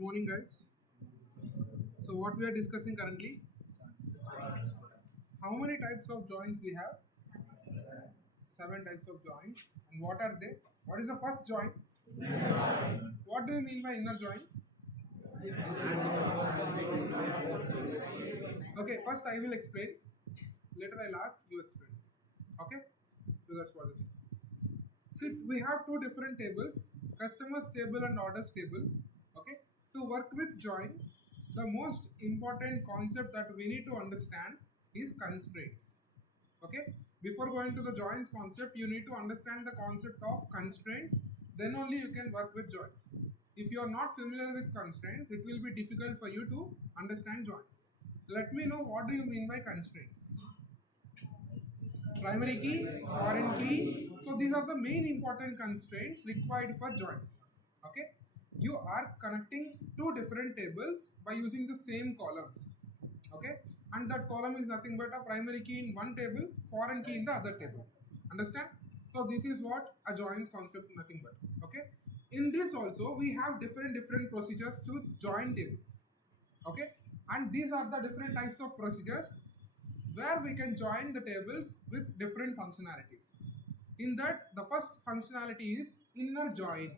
morning, guys. So, what we are discussing currently? How many types of joins we have? Seven types of joins. And what are they? What is the first join? What do you mean by inner join? Okay, first I will explain. Later I'll ask you explain. Okay? So that's what it is. See, we have two different tables, customers table and orders table. Okay? To work with join, the most important concept that we need to understand is constraints. Okay? Before going to the joins concept, you need to understand the concept of constraints. Then only you can work with joins. If you are not familiar with constraints, it will be difficult for you to understand joins. Let me know what do you mean by constraints. Primary key, foreign key. So these are the main important constraints required for joins. Okay, you are connecting two different tables by using the same columns. Okay, and that column is nothing but a primary key in one table, foreign key in the other table. Understand? So this is what a joins concept nothing but. Okay, in this also we have different procedures to join tables. Okay, and these are the different types of procedures where we can join the tables with different functionalities. In that, the first functionality is inner join.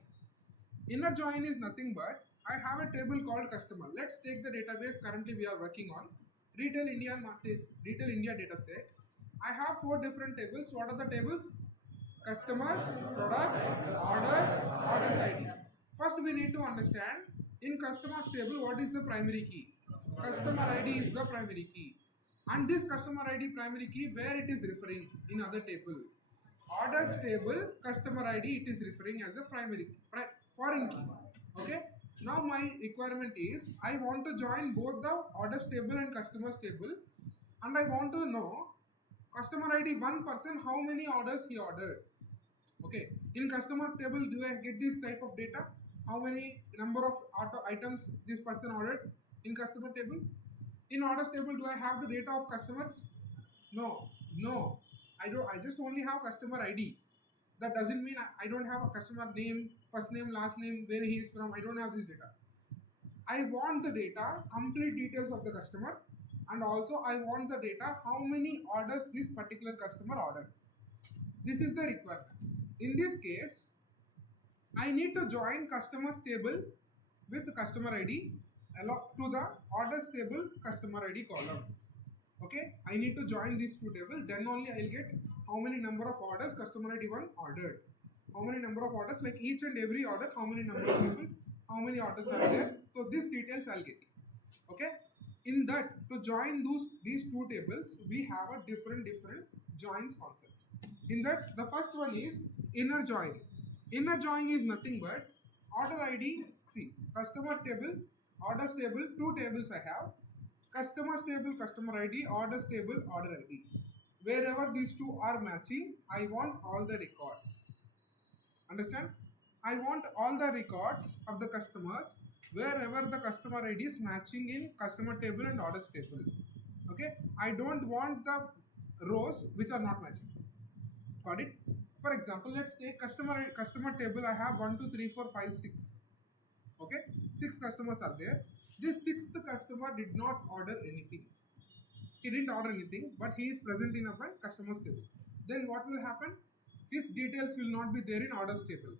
Inner join is nothing but I have a table called customer. Let's take the database currently we are working on, Retail India Retail India dataset. I have four different tables. What are the tables? Customers, products, orders ID. First we need to understand in customers table what is the primary key. Customer ID is the primary key, and this customer ID primary key where it is referring in other table. Orders table customer ID it is referring as a foreign key. Okay, now my requirement is I want to join both the orders table and customers table, and I want to know customer ID one person how many orders he ordered. Okay, in customer table do I get this type of data? How many number of auto items this person ordered in customer table? In orders table do I have the data of customers? No, I don't. I just only have customer ID. That doesn't mean I don't have a customer name, first name, last name, where he is from. I don't have this data. I want the data, complete details of the customer, and also I want the data how many orders this particular customer ordered. This is the requirement. In this case, I need to join customers table with customer ID to the orders table customer ID column. Okay, I need to join these two tables, then only I'll get how many number of orders customer ID 1 ordered. How many number of orders, like each and every order, how many number of people, how many orders are there. So these details I'll get. Okay, in that to join these two tables, we have a different joins concepts. In that, the first one is inner join. Inner join is nothing but order ID. See, customer table, orders table, two tables I have. Customers table, customer ID, orders table, order ID. Wherever these two are matching, I want all the records. Understand? I want all the records of the customers wherever the customer ID is matching in customer table and orders table. Okay? I don't want the rows which are not matching. Got it? For example, let's take customer table. I have 1, 2, 3, 4, 5, 6. Okay, 6 customers are there. This sixth customer did not order anything. He didn't order anything, but he is present in my customers table. Then what will happen? His details will not be there in orders table.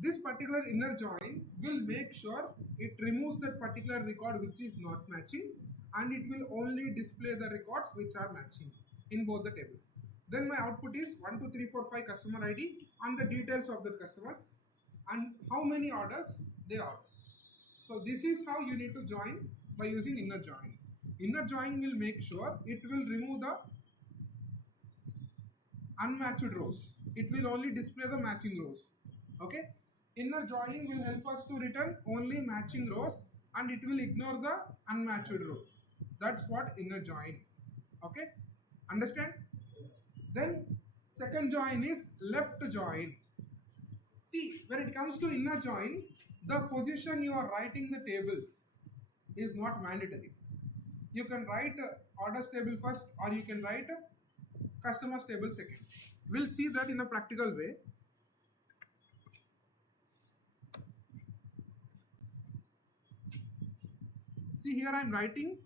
This particular inner join will make sure it removes that particular record which is not matching, and it will only display the records which are matching in both the tables. Then my output is 1, 2, 3, 4, 5 customer ID and the details of the customers and how many orders they order. So this is how you need to join by using inner join. Inner join will make sure it will remove the unmatched rows. It will only display the matching rows. Okay. Inner joining will help us to return only matching rows, and it will ignore the unmatched rows. That's what inner join. Okay. Understand? Then second join is left join. See, when it comes to inner join, the position you are writing the tables is not mandatory. You can write orders table first, or you can write customers table second. We'll see that in a practical way. See here I am writing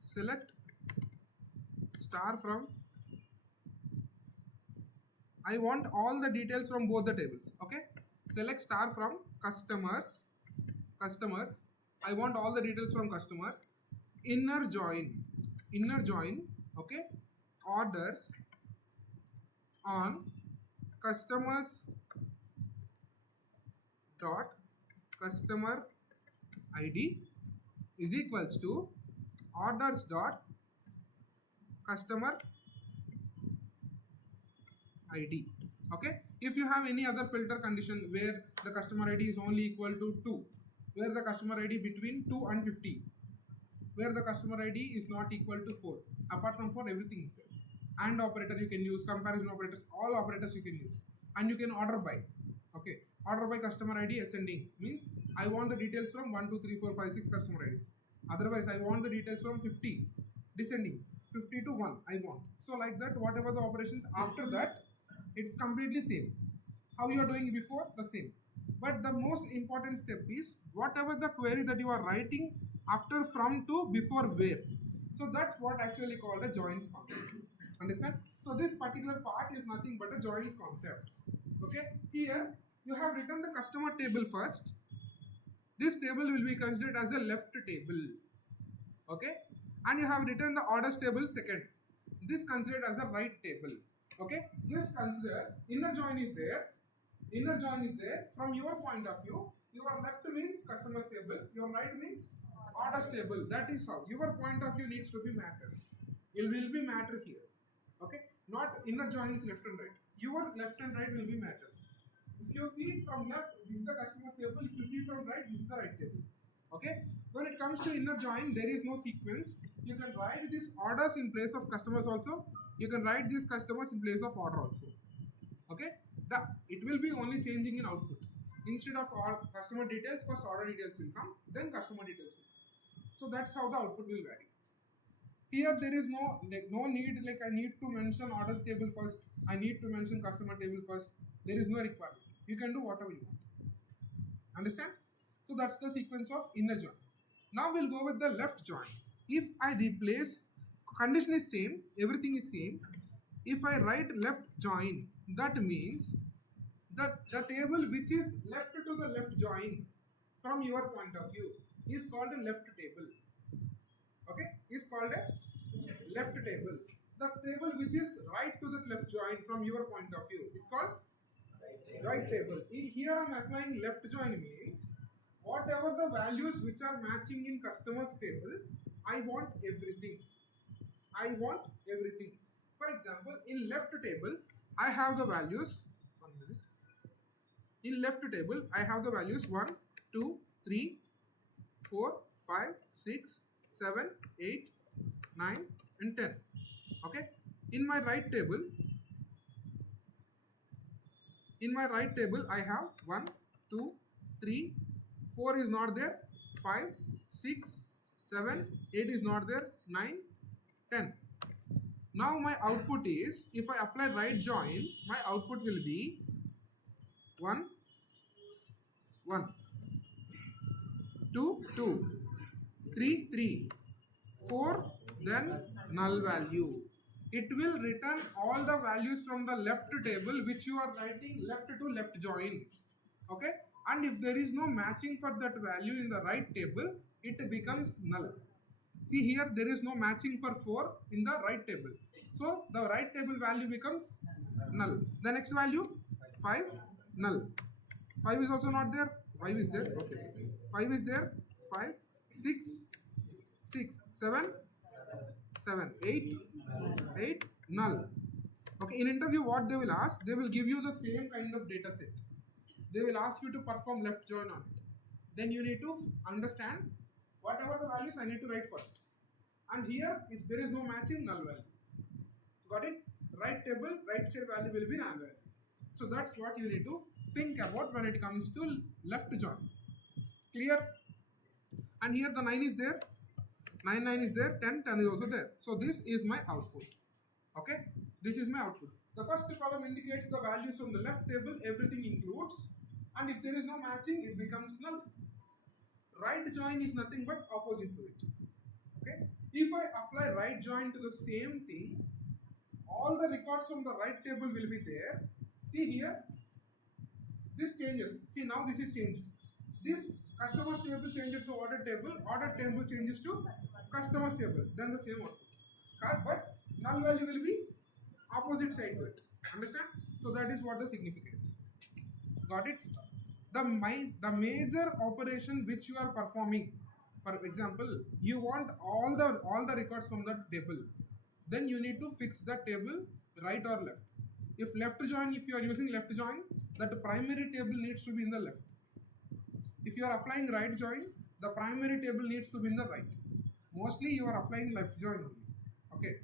select star from, I want all the details from both the tables. Okay, select star from customers. I want all the details from customers. Inner join. Okay, orders on customers dot customer ID is equals to orders dot customer ID. Okay, if you have any other filter condition where the customer ID is only equal to 2, where the customer ID between 2 and 50, where the customer ID is not equal to 4, apart from 4 everything is there. And operator you can use, comparison operators, all operators you can use, and you can order by. Okay, order by customer ID ascending means I want the details from 1 2 3 4 5 6 customer IDs. Otherwise I want the details from 50 descending, 50 to 1 I want. So like that, whatever the operations after that, it's completely same. How you are doing before, the same. But the most important step is whatever the query that you are writing after from to before where. So that's what actually called a joins concept. Understand? So this particular part is nothing but a joins concept. Okay, here you have written the customer table first. This table will be considered as a left table. Okay, and you have written the orders table second. This considered as a right table. Okay, just consider inner join is there. Inner join is there. From your point of view, your left means customers table, your right means orders table. That is how your point of view needs to be matter. It will be matter here. Okay, not inner joins left and right. Your left and right will be matter. If you see from left, this is the customers table. If you see from right, this is the right table. Okay, when it comes to inner join, there is no sequence. You can write these orders in place of customers also. You can write these customers in place of order also. Okay, it will be only changing in output. Instead of all customer details, first order details will come, then customer details will come. So that's how the output will vary. Here there is no need, like I need to mention orders table first, I need to mention customer table first. There is no requirement. You can do whatever you want. Understand? So that's the sequence of inner join. Now we'll go with the left join. If I replace, condition is same, everything is same. If I write left join, that means that the table which is left to the left join from your point of view is called a left table. Okay, is called a left table. The table which is right to the left join from your point of view is called right table. Here I am applying left join means whatever the values which are matching in customers table, I want everything. I want everything. For example, in left table, I have the values. 1 minute. In left table, I have the values 1, 2, 3, 4, 5, 6, 7, 8, 9, and 10. Okay. In my right table, I have 1, 2, 3, 4 is not there, 5, 6, 7, 8 is not there, 9, 10. Now my output is, if I apply right join, my output will be 1, 1, 2, 2, 3, 3, 4, then null value. It will return all the values from the left table which you are writing left to left join. Okay, and if there is no matching for that value in the right table, it becomes null. See here, there is no matching for 4 in the right table. So the right table value becomes null. The next value, 5, null. 5 is also not there. 5 is there. Okay. 5 is there. 5, 6, 7, 8, null. Okay, in interview what they will ask, they will give you the same kind of data set. They will ask you to perform left join on it. Then you need to understand whatever the values I need to write first. And here, if there is no matching, null value. Got it? Right table, right side value will be null value. So that's what you need to think about when it comes to left join. Clear? And here the 9 is there. 9 is there, 10 is also there. So this is my output. Okay, this is my output. The first column indicates the values from the left table, everything includes, and if there is no matching, it becomes null. Right join is nothing but opposite to it. Okay, if I apply right join to the same thing, all the records from the right table will be there. See here, this changes. See, now this is changed. This customers table changes to order table changes to customers table, then the same output. But null value will be opposite side to it. Understand? So that is what the significance. Got it? The major operation which you are performing, for example, you want all the records from the table, then you need to fix the table right or left. If left join, if you are using left join, that primary table needs to be in the left. If you are applying right join, the primary table needs to be in the right. Mostly you are applying left join only. Okay,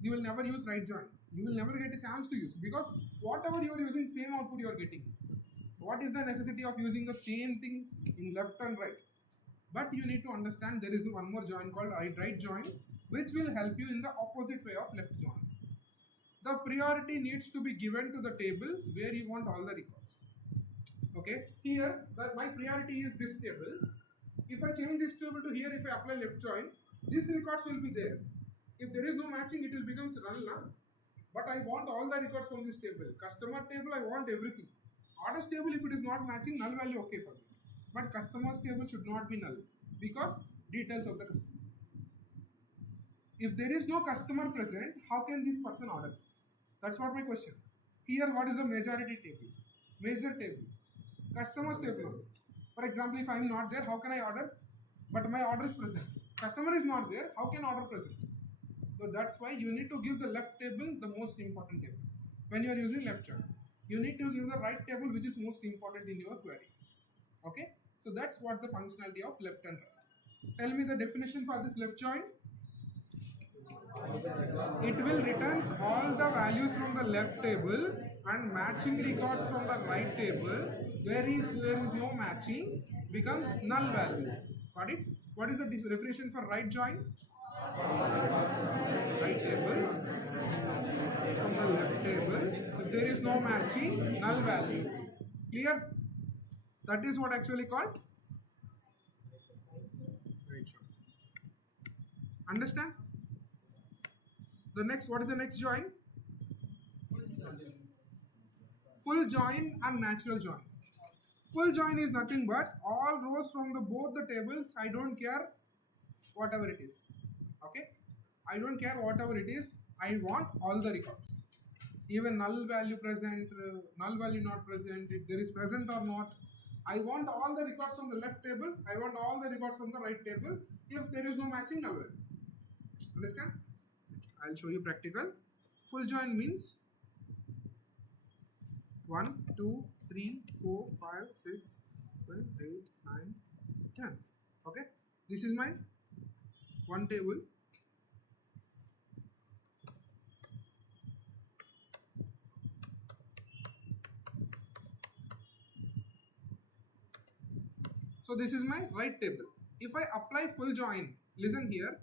you will never use right join. You will never get a chance to use, because whatever you are using, same output you are getting. What is the necessity of using the same thing in left and right? But you need to understand there is one more join called right join, which will help you in the opposite way of left join. The priority needs to be given to the table where you want all the records. Okay, here my priority is this table. If I change this table to here, if I apply left join, these records will be there. If there is no matching, it will become null. But I want all the records from this table. Customer table, I want everything. Orders table, if it is not matching, null value okay for me. But customers table should not be null, because details of the customer. If there is no customer present, how can this person order? That's what my question. Here, what is the majority table? Major table. Customers table. For example, if I am not there, how can I order? But my order is present. Customer is not there, how can order present? So that's why you need to give the left table the most important table. When you are using left join, you need to give the right table which is most important in your query. Okay, so that's what the functionality of left and right. Tell me the definition for this left join. It will returns all the values from the left table and matching records from the right table. Where there is no matching becomes null value. Got it? What is the definition for right join? Right table from the left table. If there is no matching, null value. Clear? That is what actually called right join. Understand? The next, what is the next join? Full join and natural join. Full join is nothing but all rows from the both the tables. I don't care whatever it is. Okay, I don't care whatever it is. I want all the records, even null value present, null value not present, if there is present or not. I want all the records from the left table. I want all the records from the right table. If there is no matching, null value. Understand? I'll show you practical. Full join means 1, 2, 3, 4, 5, 6, 7, 8, 9, 10. Okay, this is my one table. So this is my right table. If I apply full join, listen here.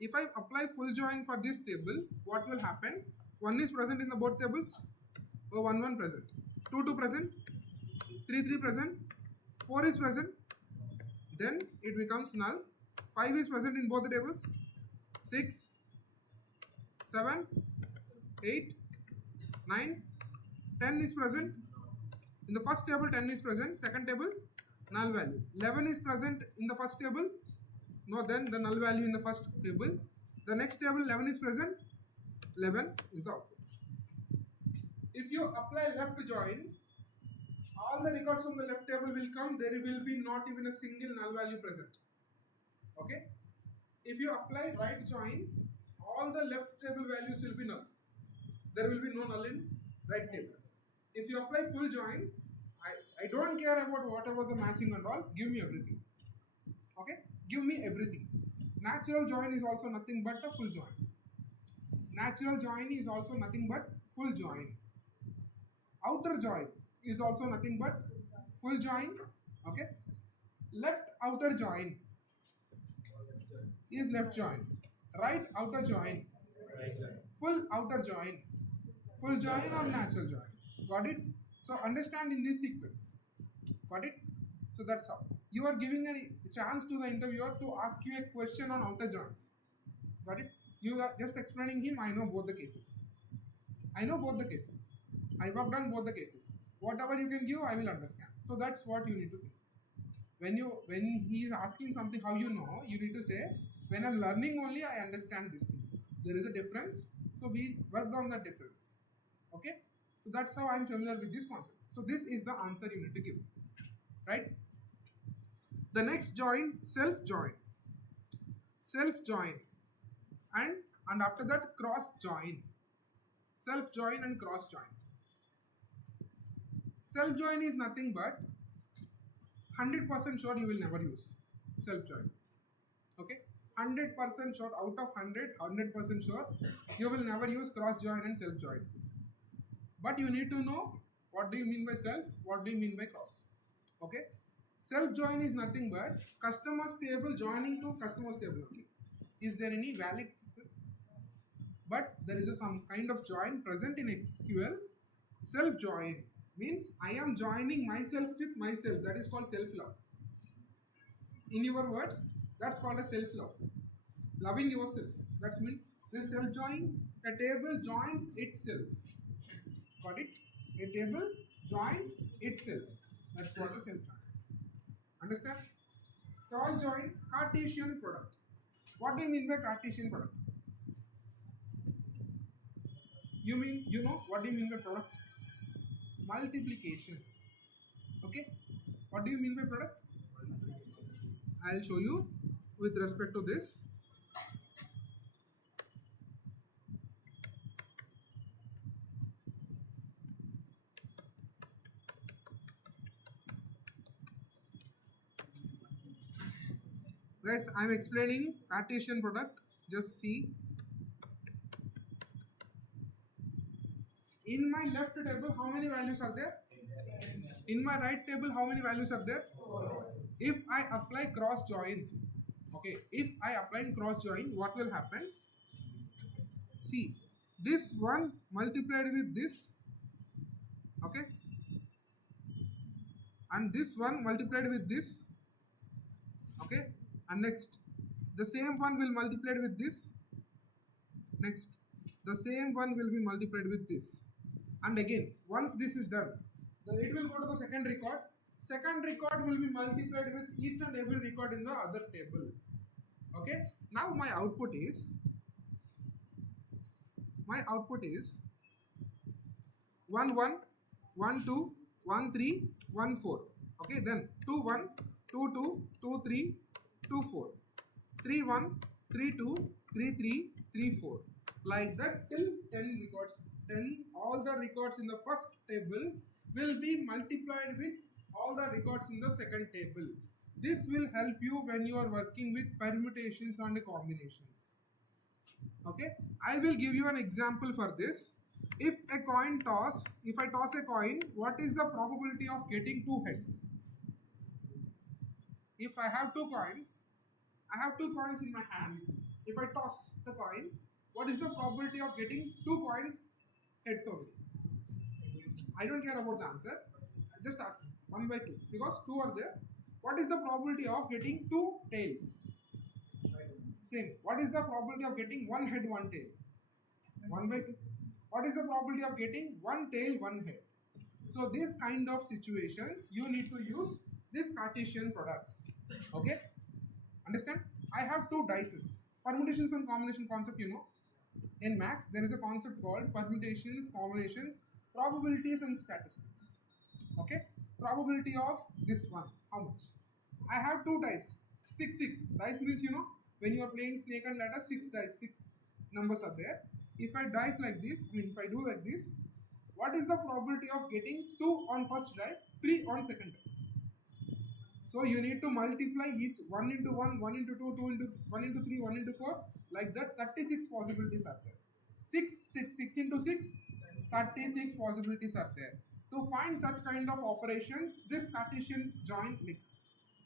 If I apply full join for this table, what will happen? 1 is present in the both tables. Oh, 1 1 present. 2 2 present. 3 3 present. 4 is present. Then it becomes null. 5 is present in both the tables. 6, 7, 8, 9, 10 is present. In the first table, 10 is present. Second table, null value. 11 is present in the first table. No, then the null value in the first table. The next table, 11 is present. 11 is the output. If you apply left join, all the records from the left table will come. There will be not even a single null value present. Okay. If you apply right join, all the left table values will be null. There will be no null in right table. If you apply full join, I don't care about whatever the matching and all. Give me everything. Okay. Give me everything. Natural join is also nothing but a full join. Natural join is also nothing but full join. Outer join is also nothing but full join. Okay. Left outer join is left join. Right outer join. Full outer join. Full join or natural join. Got it? So understand in this sequence. Got it? So that's how. You are giving a chance to the interviewer to ask you a question on outer joins. Got it? You are just explaining him, I know both the cases. I know both the cases. I worked on both the cases. Whatever you can give, I will understand. So that's what you need to think. When he is asking something, how you know, you need to say, when I'm learning only, I understand these things. There is a difference. So we worked on that difference. Okay? So that's how I'm familiar with this concept. So this is the answer you need to give. Right? The next join, self-join. Self-join. And after that, cross-join. Self-join and cross-join. Self-join is nothing but 100% sure you will never use self-join. Okay? 100% sure, out of 100% sure you will never use cross-join and self-join. But you need to know what do you mean by self, what do you mean by cross. Okay? Self-join is nothing but customers table joining to customers table only. Is there any valid? But there is some kind of join present in SQL. Self-join means I am joining myself with myself. That is called self-love. In your words, that's called a self-love. Loving yourself. That means this self-join, a table joins itself. Got it? A table joins itself. That's what a self-join. Understand? Cross-join, Cartesian product. What do you mean by Cartesian product? You know what do you mean by product? Multiplication. Okay? What do you mean by product? I'll show you with respect to this. Guys, I'm explaining Cartesian product. Just see. In my left table, how many values are there? In my right table, how many values are there? If I apply cross join, okay, if I apply cross join, what will happen? See, this one multiplied with this, okay, and this one multiplied with this, okay, and next the same one will multiplied with this, next the same one will be multiplied with this, and again once this is done, it will go to the second record. Second record will be multiplied with each and every record in the other table. Okay, now my output is 1 1 1 2 1 3 1 4. Okay, then 2 1 2 2 2 3 2 4 3 1 3 2 3 3 3 4, like that till 10 records. Then all the records in the first table will be multiplied with all the records in the second table. This will help you when you are working with permutations and combinations. Okay, I will give you an example for this. If I toss a coin, what is the probability of getting two heads? If I have two coins in my hand. If I toss the coin, what is the probability of getting two coins heads only? I don't care about the answer. Just ask 1 by 2 because 2 are there. What is the probability of getting two tails? Same. What is the probability of getting one head, one tail? 1 by 2. What is the probability of getting one tail, one head? So this kind of situations you need to use this Cartesian products. Okay? Understand? I have two dices. Permutations and combination concept, you know. In maths, there is a concept called permutations, combinations, probabilities and statistics. Okay? Probability of this one. How much? I have two dice. 6, 6. Dice means, you know, when you are playing snake and ladder, 6 dice, 6 numbers are there. If I dice like this, if I do like this, what is the probability of getting 2 on first die, 3 on second die? So you need to multiply each 1 into 1, 1 into 2, 2 into 1 into 3, 1 into 4. Like that, 36 possibilities are there. 6 into 6, 36 possibilities are there. To find such kind of operations, this Cartesian join,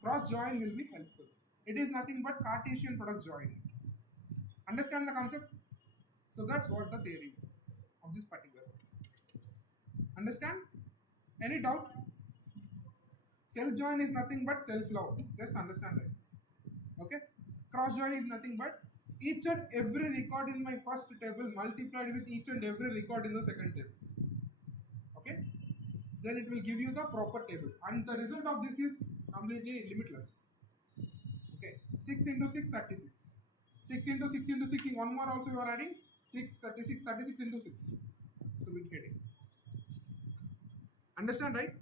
cross join will be helpful. It is nothing but Cartesian product join. Understand the concept? So that's what the theory of this particular. Understand? Any doubt? Self join is nothing but self love. Just understand like this. Okay. Cross join is nothing but each and every record in my first table multiplied with each and every record in the second table. Okay. Then it will give you the proper table, and the result of this is completely limitless. Okay. 6 into 6, 36. 6 into 6 into 6, one more also you are adding 6, 36, 36 into 6. So big heading. Understand, right?